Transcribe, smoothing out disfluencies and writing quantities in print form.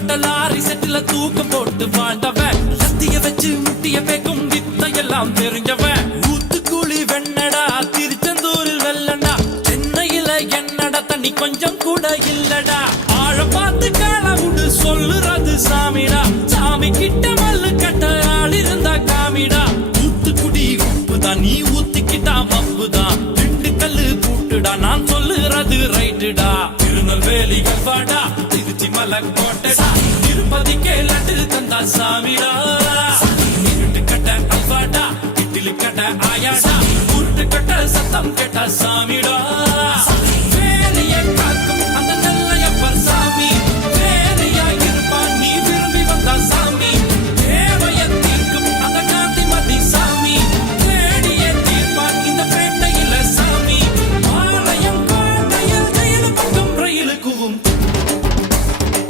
ஓட்ட லாரி செட்டில தூக்கம் போட்டு வாழ்ந்தவன் லத்திய வச்சு முட்டிய பேக்கும் வித்தையெல்லாம் தெரிஞ்சவன் ஊத்துக்குழி வெண்ணடா திருச்செந்தூரில் வெள்ளடா சென்னையில என்னடா தண்ணி கொஞ்சம் கூட இல்லடா ஆழ பார்த்து காலமுடு சொல்லுறது சாமிடா சாமி கிட்ட மல்லு கட்ட ஆள் இருந்தா காமிடா ஊத்துக்குடி உப்புதான் நீ ஊத்திக்கிட்டா மப்புதான் ரெண்டு கல்லு கூட்டுடா நான் சொல்லுறது ரைட்டுடா திருநெல்வேலி வாடா திருச்சி மலக்கோட்டடா திருப்பதிக்கே லட்டு தந்தா சாமிடா இருட்டு கட்ட அல்வாடா இட்லி கட்ட ஆயாடா உருட்டு கட்ட சத்தம் கேட்டா சாமிடா